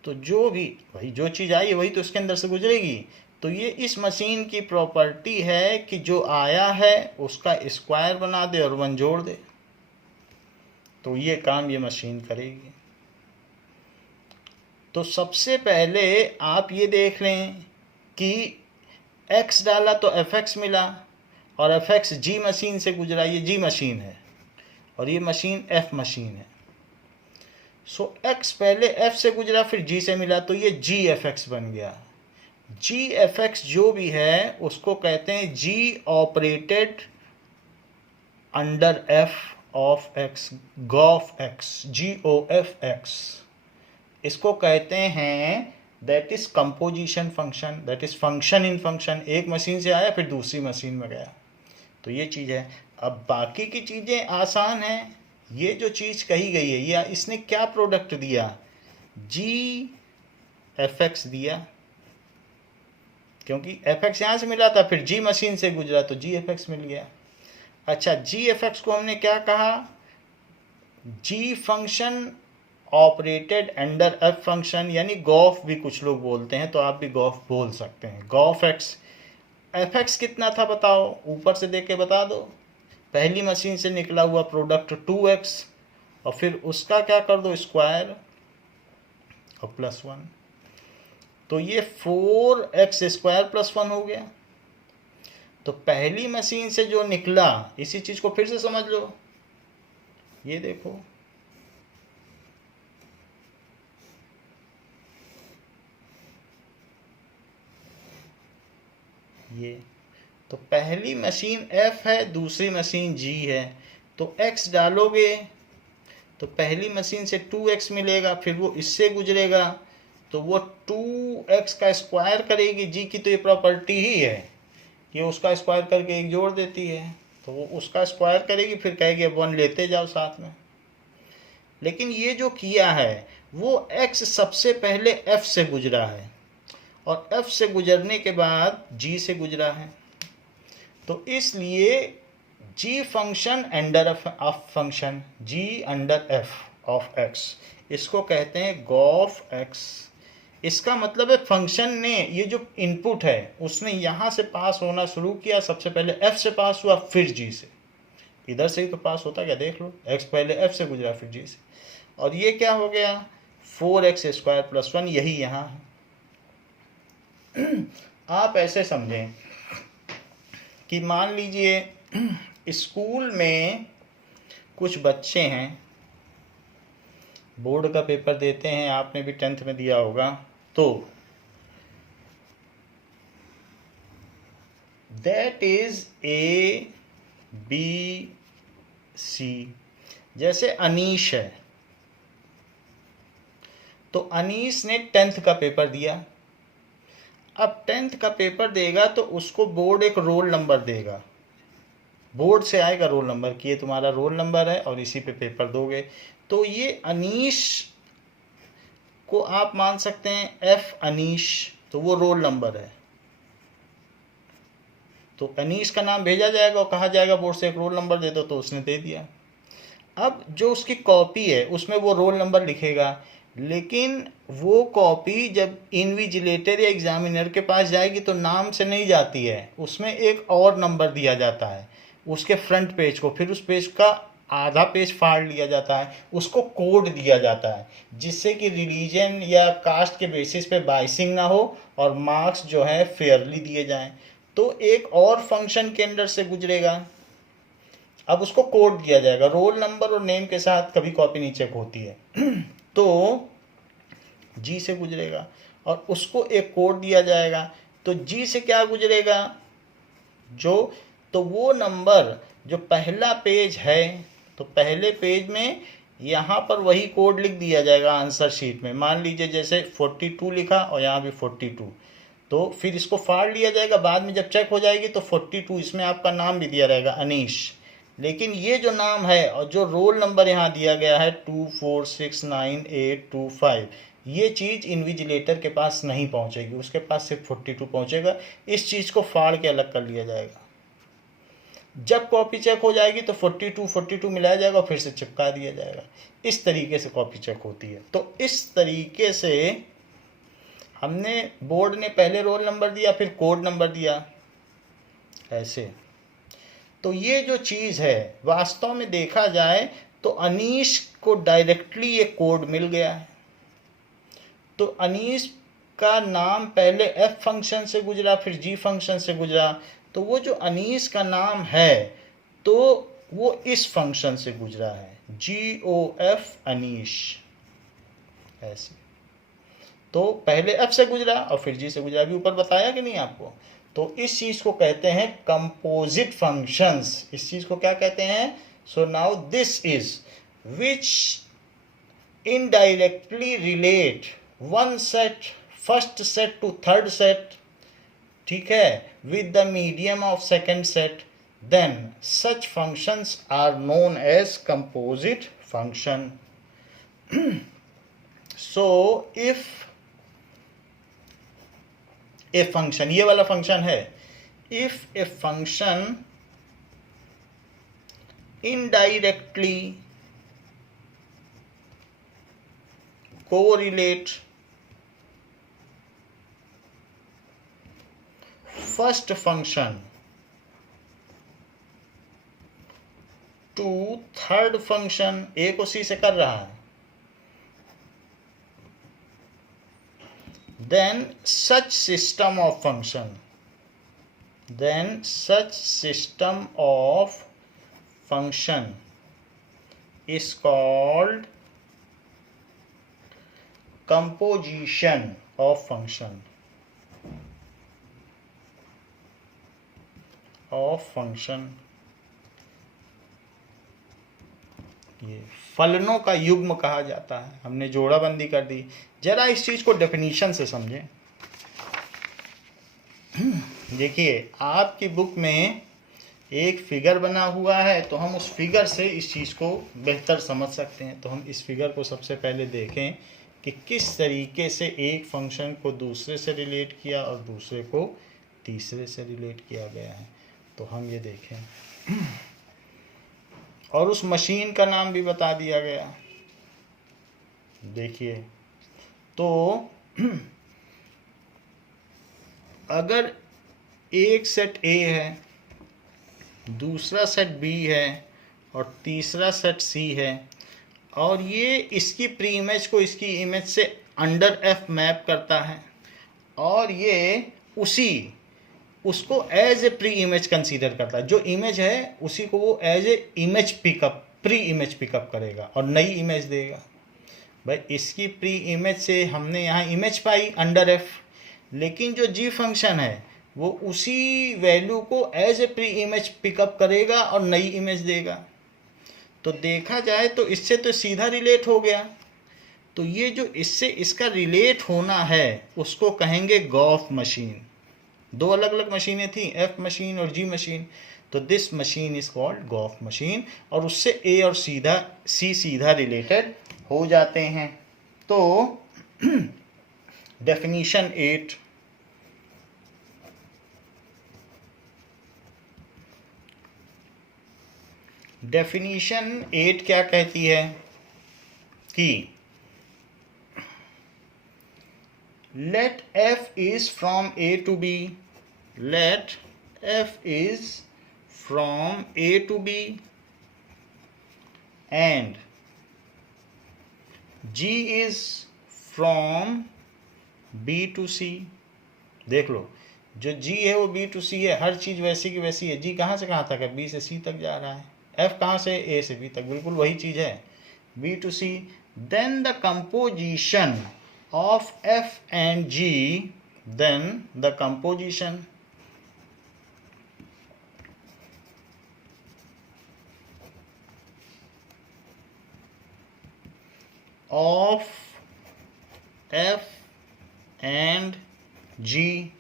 तो जो भी वही जो चीज़ आई वही तो इसके अंदर से गुजरेगी। तो ये इस मशीन की प्रॉपर्टी है कि जो आया है उसका स्क्वायर बना दे और 1 जोड़ दे, तो ये काम ये मशीन करेगी। तो सबसे पहले आप ये देख लें कि x डाला तो Fx मिला और Fx G मशीन से गुजरा, ये G मशीन है और ये मशीन F मशीन है। सो x पहले F से गुजरा फिर G से मिला, तो ये GFX बन गया। GFX जो भी है उसको कहते हैं G operated under F of x, gof x, GOF-X, इसको कहते हैं that is composition function, that is function in function. एक मशीन से आया फिर दूसरी मशीन में गया, तो ये चीज़ है। अब बाकी की चीज़ें आसान हैं। ये जो चीज़ कही गई है, या इसने क्या प्रोडक्ट दिया, GFX दिया, क्योंकि FX यहाँ से मिला था, फिर G मशीन से गुजरा तो GFX मिल गया। अच्छा, GFX को हमने क्या कहा, G function operated under F function, यानी गॉफ भी कुछ लोग बोलते हैं, तो आप भी गॉफ बोल सकते हैं, गॉफ एक्स। FX कितना था बताओ, ऊपर से देख के बता दो। पहली मशीन से निकला हुआ प्रोडक्ट 2x, और फिर उसका क्या कर दो, स्क्वायर और +1, तो ये 4x² +1 हो गया। तो पहली मशीन से जो निकला, इसी चीज को फिर से समझ लो, ये देखो, ये तो पहली मशीन F है, दूसरी मशीन G है, तो x डालोगे तो पहली मशीन से 2x मिलेगा, फिर वो इससे गुजरेगा तो वो 2x का स्क्वायर करेगी। G की तो ये प्रॉपर्टी ही है, ये उसका स्क्वायर करके एक जोड़ देती है, तो वो उसका स्क्वायर करेगी, फिर कहेगी अब 1 लेते जाओ साथ में। लेकिन ये जो किया है वो x सबसे पहले F से गुजरा है, और F से गुजरने के बाद G से गुजरा है, तो इसलिए G function under of function, G under F of X, इसको कहते हैं गॉफ X। इसका मतलब है फंक्शन ने, ये जो इनपुट है उसने यहाँ से पास होना शुरू किया, सबसे पहले F से पास हुआ, फिर G से। इधर से ही तो पास होता, क्या देख लो, X पहले F से गुजरा फिर G से, और ये क्या हो गया, 4x² +1, यही यहाँ है। आप ऐसे समझें कि मान लीजिए स्कूल में कुछ बच्चे हैं, बोर्ड का पेपर देते हैं, आपने भी 10th में दिया होगा, तो that is A B C। जैसे अनीश है, तो अनीश ने 10th का पेपर दिया। अब 10th का पेपर देगा तो उसको बोर्ड एक रोल नंबर देगा, बोर्ड से आएगा रोल नंबर कि ये तुम्हारा रोल नंबर है और इसी पे पेपर दोगे। तो ये अनीश को आप मान सकते हैं F अनीश, तो वो रोल नंबर है, तो अनीश का नाम भेजा जाएगा और कहा जाएगा बोर्ड से एक रोल नंबर दे दो, तो उसने दे दिया। अब जो उसकी कॉपी है उसमें वो रोल नंबर लिखेगा, लेकिन वो कॉपी जब इन्विजिलेटर या एग्जामिनर के पास जाएगी तो नाम से नहीं जाती है, उसमें एक और नंबर दिया जाता है उसके फ्रंट पेज को, फिर उस पेज का आधा पेज फाड़ लिया जाता है, उसको कोड दिया जाता है, जिससे कि रिलीजन या कास्ट के बेसिस पे बाइसिंग ना हो और मार्क्स जो है फेयरली दिए जाएं। तो एक और फंक्शन के अंदर से गुजरेगा, अब उसको कोड दिया जाएगा, रोल नंबर और नेम के साथ कभी कॉपी नहीं चेक होती है तो G से गुजरेगा और उसको एक कोड दिया जाएगा, तो G से क्या गुजरेगा, जो तो वो नंबर जो पहला पेज है, तो पहले पेज में यहाँ पर वही कोड लिख दिया जाएगा आंसर शीट में। मान लीजिए जैसे 42 लिखा और यहाँ भी 42, तो फिर इसको फाड़ लिया जाएगा, बाद में जब चेक हो जाएगी तो 42, इसमें आपका नाम भी दिया रहेगा अनीश, लेकिन ये जो नाम है और जो रोल नंबर यहाँ दिया गया है 24698225, ये चीज़ इन्विजिलेटर के पास नहीं पहुँचेगी, उसके पास सिर्फ 42 पहुँचेगा। इस चीज़ को फाड़ के अलग कर लिया जाएगा, जब कॉपी चेक हो जाएगी तो 42 मिलाया जाएगा और फिर से चिपका दिया जाएगा। इस तरीके से कॉपी चेक होती है। तो इस तरीके से हमने, बोर्ड ने पहले रोल नंबर दिया फिर कोड नंबर दिया, ऐसे। तो ये जो चीज़ है वास्तव में देखा जाए तो अनीश को डायरेक्टली ये कोड मिल गया है। तो अनीश का नाम पहले F फंक्शन से गुजरा फिर G फंक्शन से गुजरा, तो वो जो अनीश का नाम है तो वो इस फंक्शन से गुजरा है, GOF अनीश, ऐसे। तो पहले F से गुजरा और फिर G से गुजरा, अभी ऊपर बताया कि नहीं आपको। तो इस चीज़ को कहते हैं कंपोजिट फंक्शंस। इस चीज़ को क्या कहते हैं, So now this is which indirectly relate one set, first set to third set, ठीक है, with the medium of second set, then such functions are known as composite function. So if a function, ये वाला फंक्शन है, if a function indirectly correlate first function to third function, ए को सी से कर रहा है, then such system of function is called composition of function. ये फलनों का युग्म कहा जाता है। हमने जोड़ाबंदी कर दी। जरा इस चीज को डेफिनेशन से समझें। देखिए, आपकी बुक में एक फिगर बना हुआ है, तो हम उस फिगर से इस चीज को बेहतर समझ सकते हैं। तो हम इस फिगर को सबसे पहले देखें कि किस तरीके से एक फंक्शन को दूसरे से रिलेट किया और दूसरे को तीसरे से रिलेट किया गया है। तो हम ये देखें, और उस मशीन का नाम भी बता दिया गया। देखिए, तो अगर एक सेट ए है, दूसरा सेट बी है और तीसरा सेट सी है, और ये इसकी प्री इमेज को इसकी इमेज से अंडर एफ मैप करता है, और ये उसको as a pre image consider करता है। जो इमेज है उसी को वो as a image pick up, pre image pick up करेगा और नई इमेज देगा। भाई, इसकी प्री इमेज से हमने यहाँ इमेज पाई अंडर एफ, लेकिन जो जी फंक्शन है वो उसी वैल्यू को as a pre image pick up करेगा और नई इमेज देगा। तो देखा जाए तो इससे तो सीधा रिलेट हो गया। तो ये जो इससे इसका रिलेट होना है उसको कहेंगे गॉफ मशीन। दो अलग अलग मशीनें थी, एफ मशीन और जी मशीन। तो this machine is called gof machine, और उससे ए और सी सीधा रिलेटेड हो जाते हैं। तो डेफिनेशन 8, डेफिनेशन 8 क्या कहती है कि let f is from a to b, let f is from a to b and g is from b to c। देख लो, जो g है वो b to c है, हर चीज वैसी की वैसी है। g कहाँ से कहाँ तक है? b से c तक जा रहा है। f कहाँ से? a से b तक, बिल्कुल वही चीज है, b to c। then the composition of f and g, then the composition of f and g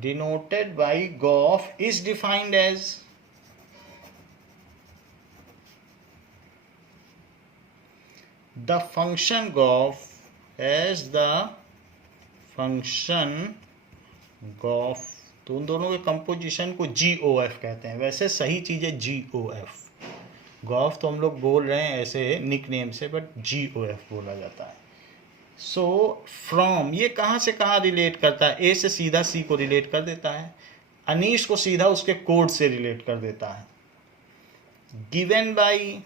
denoted by Goff is defined as the function Goff, as the function Goff। तो उन दोनों के कंपोजिशन को GOF कहते हैं। वैसे सही चीज़ है GOF। गॉफ तो हम लोग बोल रहे हैं ऐसे निक नेम से, बट GOF बोला जाता है। सो फ्रॉम, ये कहाँ से कहाँ रिलेट करता है? ए से सीधा सी को रिलेट कर देता है, अनीश को सीधा उसके कोड से रिलेट कर देता है। Given by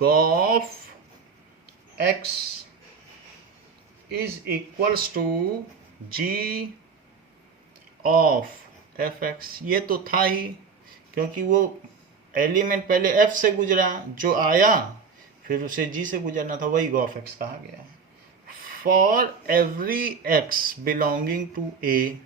gof x is equals to g of f x. ये तो था ही, क्योंकि वो एलिमेंट पहले एफ से गुजरा, जो आया फिर उसे जी से गुजरना था, वही गॉफ एक्स कहा गया है। For every x belonging to A,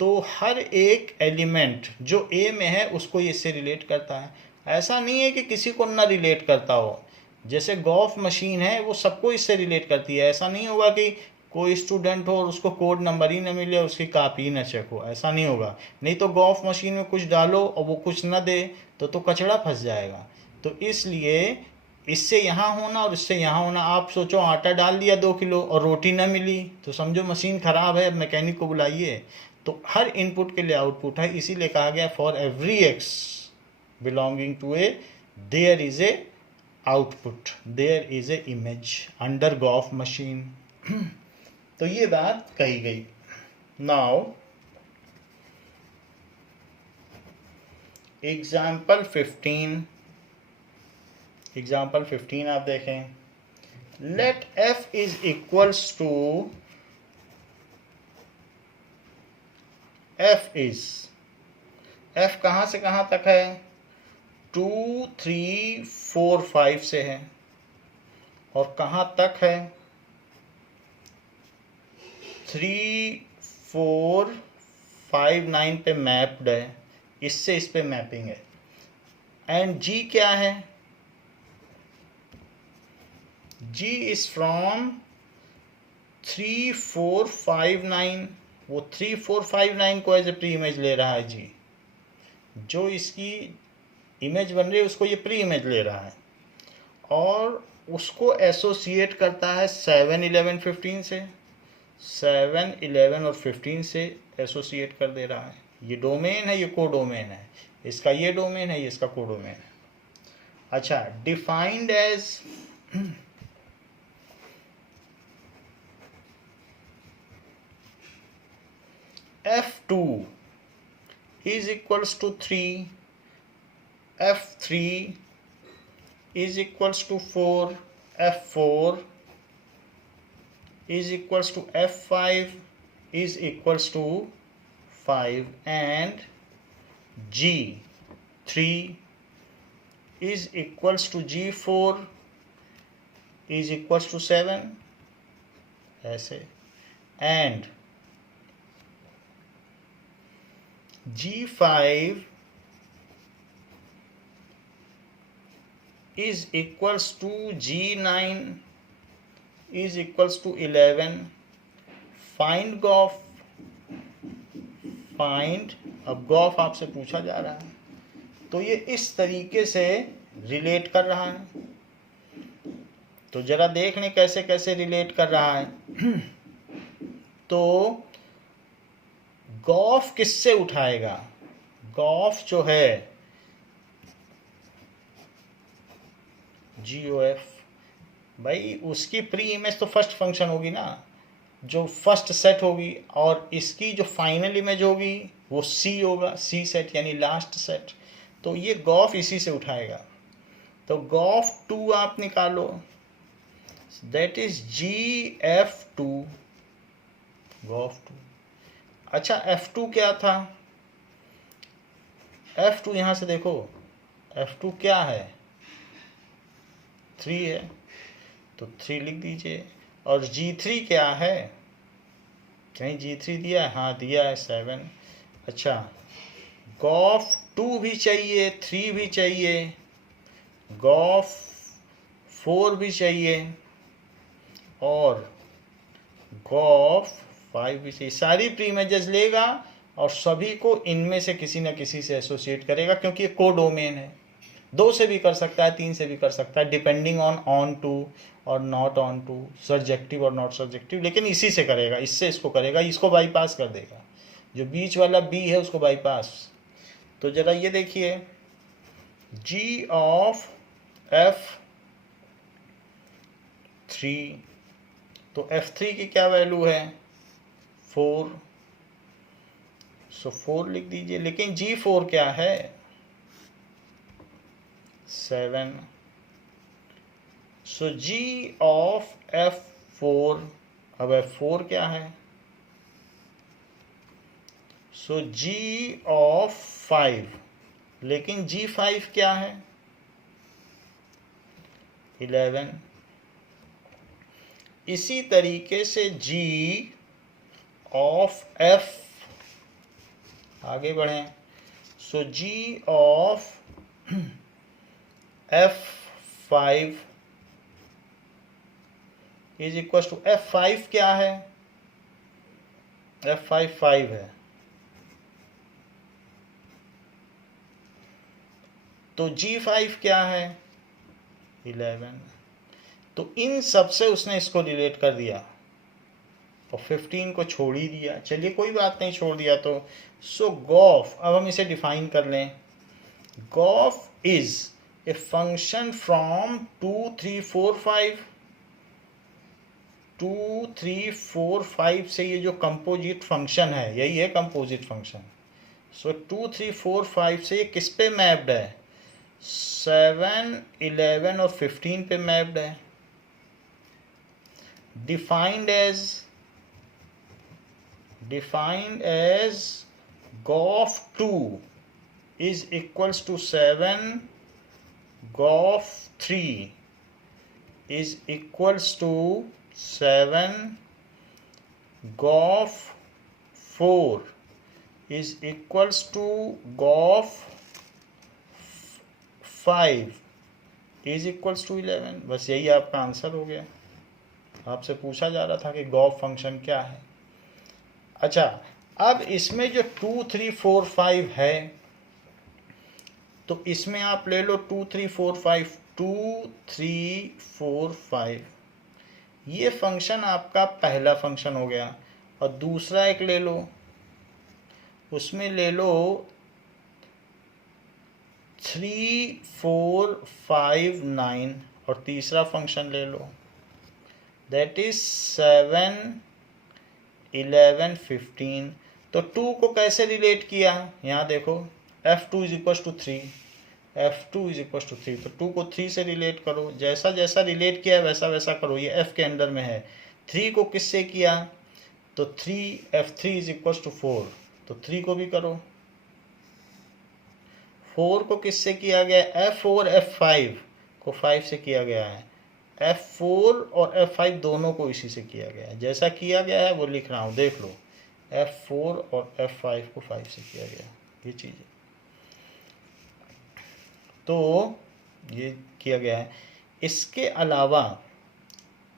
तो हर एक एलिमेंट जो ए में है उसको इससे रिलेट करता है। ऐसा नहीं है कि किसी को ना रिलेट करता हो, जैसे गॉफ मशीन है वो सबको इससे रिलेट करती है। ऐसा नहीं होगा कि कोई स्टूडेंट हो और उसको कोड नंबर ही ना मिले, उसकी कापी ही ना चेक हो, ऐसा नहीं होगा। नहीं तो गॉफ मशीन में कुछ डालो और वो कुछ ना दे तो कचड़ा फंस जाएगा। तो इसलिए इससे यहाँ होना और इससे यहाँ होना। आप सोचो आटा डाल दिया 2 किलो और रोटी ना मिली तो समझो मशीन ख़राब है, मैकेनिक को बुलाइए। तो हर इनपुट के लिए आउटपुट है, इसीलिए कहा गया for every x belonging to A there is a output, there is a image under gof machine. तो ये बात कही गई। नाउ एग्जाम्पल 15 आप देखें। Let f is equals to f कहाँ से कहाँ तक है? 2 3 4 5 से है। और कहाँ तक है? 3 4 5 9 पे मैप्ड है, इससे इस पे मैपिंग है। एंड g क्या है? g is from 3 4 5 9। वो 3 4 5 9 को एज ए प्री इमेज ले रहा है जी, जो इसकी इमेज बन रही है उसको ये प्री इमेज ले रहा है, और उसको एसोसिएट करता है 7 11 15 से। 7 11 और 15 से एसोसिएट कर दे रहा है। ये डोमेन है, ये कोडोमेन है, इसका ये डोमेन है, ये इसका कोडोमेन है। अच्छा, defined as f2 is equals to 3, f3 is equals to 4, f4 is equals to f5 is equals to 5, and g3 is equals to g4 is equals to 7, ऐसे, and g5 is equals to g9 is equals to 11. Find gof. Find, अब गॉफ आपसे पूछा जा रहा है तो ये इस तरीके से रिलेट कर रहा है। तो जरा देख लें कैसे कैसे रिलेट कर रहा है। तो गॉफ किससे उठाएगा? गॉफ जो है GOF, भाई उसकी प्री इमेज तो फर्स्ट फंक्शन होगी ना, जो फर्स्ट सेट होगी, और इसकी जो फाइनल इमेज होगी वो C होगा, C सेट यानी लास्ट सेट। तो ये गॉफ इसी से उठाएगा। तो गॉफ 2 आप निकालो, दैट इज GF2, गॉफ 2। अच्छा, F2 क्या था? F2 यहाँ से देखो, F2 क्या है? 3 है, तो 3 लिख दीजिए। और G3 क्या है? कहीं G3 दिया है? हाँ दिया है, 7। अच्छा, गॉफ 2 भी चाहिए, 3 भी चाहिए, गॉफ 4 भी चाहिए, और गॉफ 5 भी चाहिए। सारी प्री इमेजेस लेगा और सभी को इनमें से किसी न किसी से एसोसिएट करेगा, क्योंकि ये कोडोमेन है। 2 से भी कर सकता है, 3 से भी कर सकता है, डिपेंडिंग ऑन टू और नॉट ऑन टू, सब्जेक्टिव और नॉट सब्जेक्टिव, लेकिन इसी से करेगा, इससे इसको करेगा, इसको बाईपास कर देगा। जो बीच वाला B है उसको बाईपास। तो जरा ये देखिए, G ऑफ F3, तो F3 की क्या वैल्यू है? 4, सो 4 लिख दीजिए। लेकिन G4 क्या है? 7। सो G ऑफ F4, अब F4 क्या है? सो G ऑफ 5, लेकिन G5 क्या है? 11। इसी तरीके से g ऑफ f, आगे बढ़ें, सो g ऑफ f5 is equal to f5 क्या है, f5 5 है, तो g5 क्या है 11। तो इन सब से उसने इसको रिलेट कर दिया और 15 को छोड़ ही दिया। चलिए कोई बात नहीं, छोड़ दिया तो। सो गॉफ, अब हम इसे डिफाइन कर लें। Gauff is a function from 2 3 4 5। 2 3 4 5 से ये जो कंपोजिट फंक्शन है, यही है कंपोजिट फंक्शन। सो 2 3 4 5 से ये किस पे मैप्ड है, 7 11 और 15 पे मैप्ड है। defined as gof2 is equals to 7, gof3 is equals to 7, gof4 is equals to gof5 is equals to 11। बस यही आपका आंसर हो गया। आपसे पूछा जा रहा था कि गॉफ फंक्शन क्या है। अच्छा, अब इसमें जो 2 3 4 5 है, तो इसमें आप ले लो 2 3 4 5, 2 3 4 5, ये फंक्शन आपका पहला फंक्शन हो गया। और दूसरा एक ले लो, उसमें ले लो 3 4 5 9, और तीसरा फंक्शन ले लो, दैट इज 7 11 15। तो 2 को कैसे रिलेट किया, यहाँ देखो, f2 is equal to 3, f2 is equal to 3, तो 2 को 3 से रिलेट करो। जैसा जैसा रिलेट किया वैसा वैसा करो। ये f के अंदर में है। 3 को किससे किया, तो 3 f3 इज इक्वल टू 4, तो 3 को भी करो। 4 को किससे किया गया, f4 f5 को 5 से किया गया है। f4 और f5 दोनों को इसी से किया गया है। जैसा किया गया है वो लिख रहा हूँ, देख लो। f4 और f5 को 5 से किया गया, ये चीज़ है। तो ये किया गया है। इसके अलावा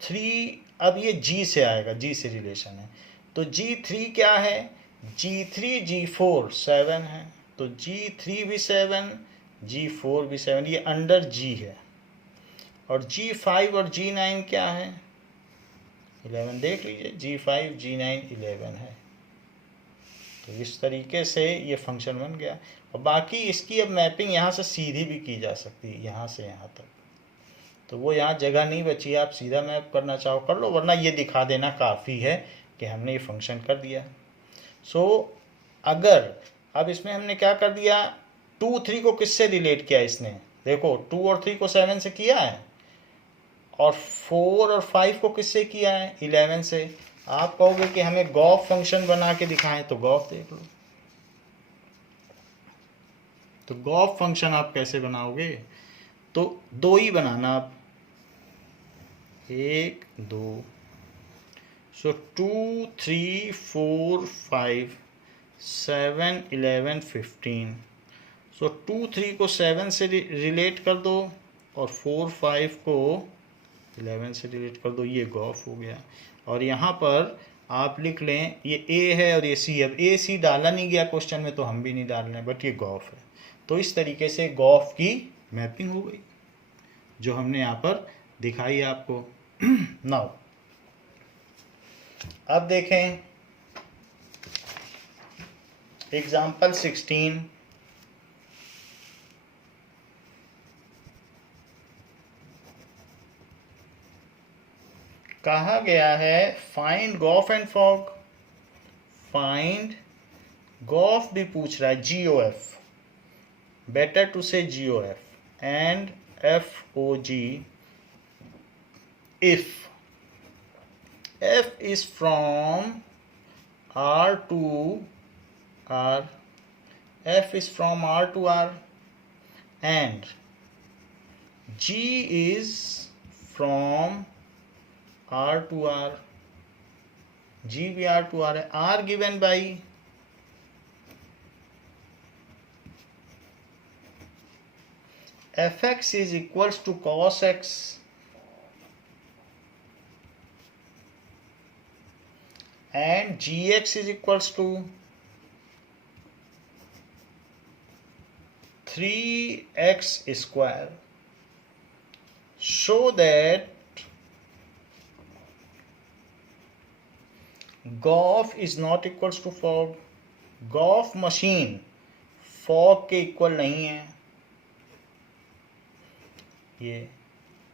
3, अब ये g से आएगा, g से रिलेशन है। तो g3 क्या है, g3 g4 7 है, तो g3 भी 7, g4 भी 7, ये अंडर g है। और g5 और g9 क्या है, 11, देख लीजिए, g5 g9 11 है। तो इस तरीके से ये फंक्शन बन गया। और बाकी इसकी अब मैपिंग यहाँ से सीधी भी की जा सकती है, यहाँ से यहाँ तक। तो वो यहाँ जगह नहीं बची, आप सीधा मैप करना चाहो कर लो, वरना ये दिखा देना काफ़ी है कि हमने ये फंक्शन कर दिया। सो अगर अब इसमें हमने क्या कर दिया, 2 3 को किससे रिलेट किया इसने, देखो 2 और 3 को 7 से किया है, और 4 और 5 को किससे किया है, 11 से। आप कहोगे कि हमें गॉफ फंक्शन बना के दिखाएं, तो गॉफ देख लो। तो गॉफ फंक्शन आप कैसे बनाओगे, तो 2 ही बनाना आप, 1 2। सो 2 3 4 5 7 11 15। सो 2 3 को 7 से रिलेट कर दो, और 4 5 को 11 से डिलीट कर दो, ये गॉफ हो गया। और यहाँ पर आप लिख लें, ये ए है और ये सी। अब ए सी डाला नहीं गया क्वेश्चन में, तो हम भी नहीं डाल रहे हैं, बट ये गॉफ है। तो इस तरीके से गॉफ की मैपिंग हो गई, जो हमने यहाँ पर दिखाई आपको। नाउ अब देखें एग्जाम्पल 16। कहा गया है find gof and fog. Find gof भी पूछ रहा है, GOF, बेटर टू से GOF, एंड FOG if f is from R to R, f is from R to R, and G is from R to R, G भी R to R है, R given by fx is equals to cos x and gx is equals to 3x square. Show that golf is not equals to fog. golf machine fog के इक्वल नहीं है। ये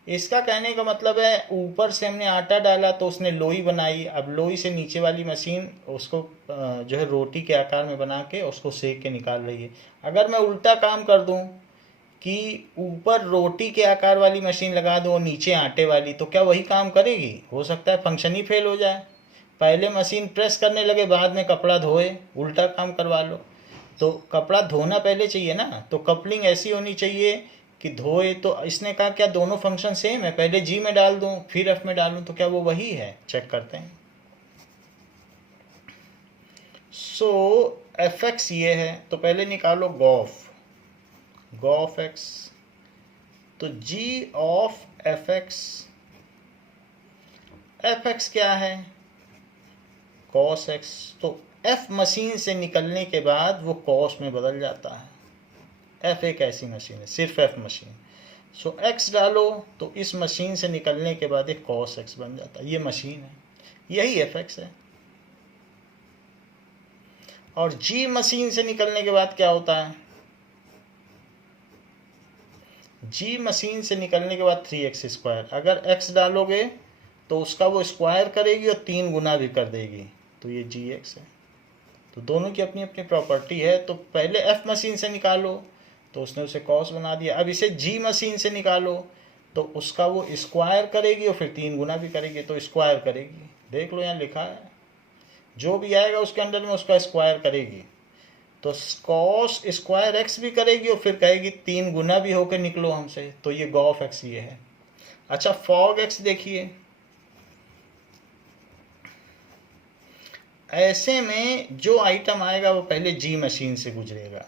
इसका कहने का मतलब है, ऊपर से हमने आटा डाला तो उसने लोई बनाई, अब लोई से नीचे वाली मशीन उसको जो है रोटी के आकार में बना के उसको सेक के निकाल रही है। अगर मैं उल्टा काम कर दूं कि ऊपर रोटी के आकार वाली मशीन लगा दूं और नीचे आटे वाली, तो क्या वही काम करेगी? हो सकता है फंक्शन ही फेल हो जाए। पहले मशीन प्रेस करने लगे, बाद में कपड़ा धोए, उल्टा काम करवा लो। तो कपड़ा धोना पहले चाहिए ना, तो कपलिंग ऐसी होनी चाहिए कि धोए। तो इसने कहा क्या दोनों फंक्शन सेम है, पहले जी में डाल दूं फिर एफ में डालूं, तो क्या वो वही है? चेक करते हैं। सो एफ एक्स ये है, तो पहले निकालो गॉफ एक्स, तो जी ऑफ एफ एक्स क्या है? Cos x. तो एफ मशीन से निकलने के बाद वो कॉस में बदल जाता है। एफ एक ऐसी मशीन है, सिर्फ एफ मशीन। सो एक्स डालो तो इस मशीन से निकलने के बाद एक कॉस एक्स बन जाता है। ये मशीन है, यही एफ एक्स है। और जी मशीन से निकलने के बाद क्या होता है? जी मशीन से निकलने के बाद 3x स्क्वायर। अगर x डालोगे तो उसका वो स्क्वायर करेगी और 3 गुना भी कर देगी, तो ये जी एक्स है। तो दोनों की अपनी अपनी प्रॉपर्टी है। तो पहले एफ मशीन से निकालो तो उसने उसे कॉस बना दिया। अब इसे जी मशीन से निकालो तो उसका वो स्क्वायर करेगी और फिर 3 गुना भी करेगी, तो स्क्वायर करेगी। देख लो यहाँ लिखा है, जो भी आएगा उसके अंदर में उसका स्क्वायर करेगी। तो कॉस स्क्वायर एक्स भी करेगी और फिर कहेगी 3 गुना भी होकर निकलो हमसे, तो ये गॉफ एक्स ये है। अच्छा फॉग एक्स देखिए, ऐसे में जो आइटम आएगा वो पहले जी मशीन से गुजरेगा।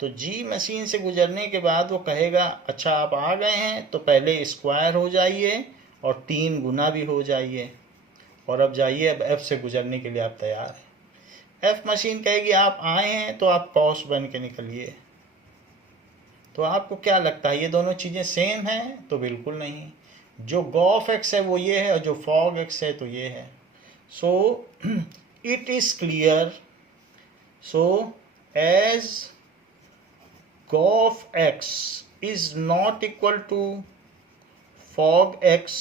तो जी मशीन से गुजरने के बाद वो कहेगा अच्छा आप आ गए हैं तो पहले स्क्वायर हो जाइए और 3 गुना भी हो जाइए, और अब जाइए, अब एफ से गुजरने के लिए आप तैयार हैं। एफ मशीन कहेगी आप आए हैं तो आप कॉस बन के निकलिए। तो आपको क्या लगता है ये दोनों चीज़ें सेम हैं? तो बिल्कुल नहीं। जो गॉफ एक्स है वो ये है और जो फॉग एक्स है तो ये है। सो it is clear, so as golf x is not equal to fog x,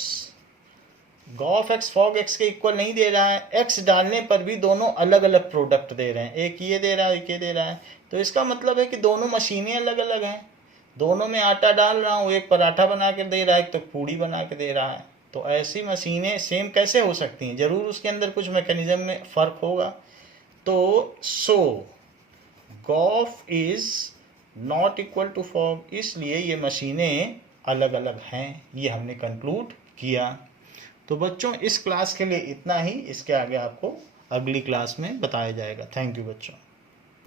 golf x fog x के इक्वल नहीं दे रहा है, x डालने पर भी दोनों अलग अलग प्रोडक्ट दे रहे हैं, एक ये दे रहा है एक ये दे रहा है। तो इसका मतलब है कि दोनों मशीनें अलग अलग हैं। दोनों में आटा डाल रहा हूँ, एक पराठा बना के दे रहा है, एक तो पूड़ी बना के दे रहा है। तो ऐसी मशीनें सेम कैसे हो सकती हैं? ज़रूर उसके अंदर कुछ मैकेनिज्म में फ़र्क होगा। तो so gof is not equal to fog, इसलिए ये मशीनें अलग अलग हैं, ये हमने कंक्लूड किया। तो बच्चों इस क्लास के लिए इतना ही, इसके आगे आपको अगली क्लास में बताया जाएगा। थैंक यू बच्चों।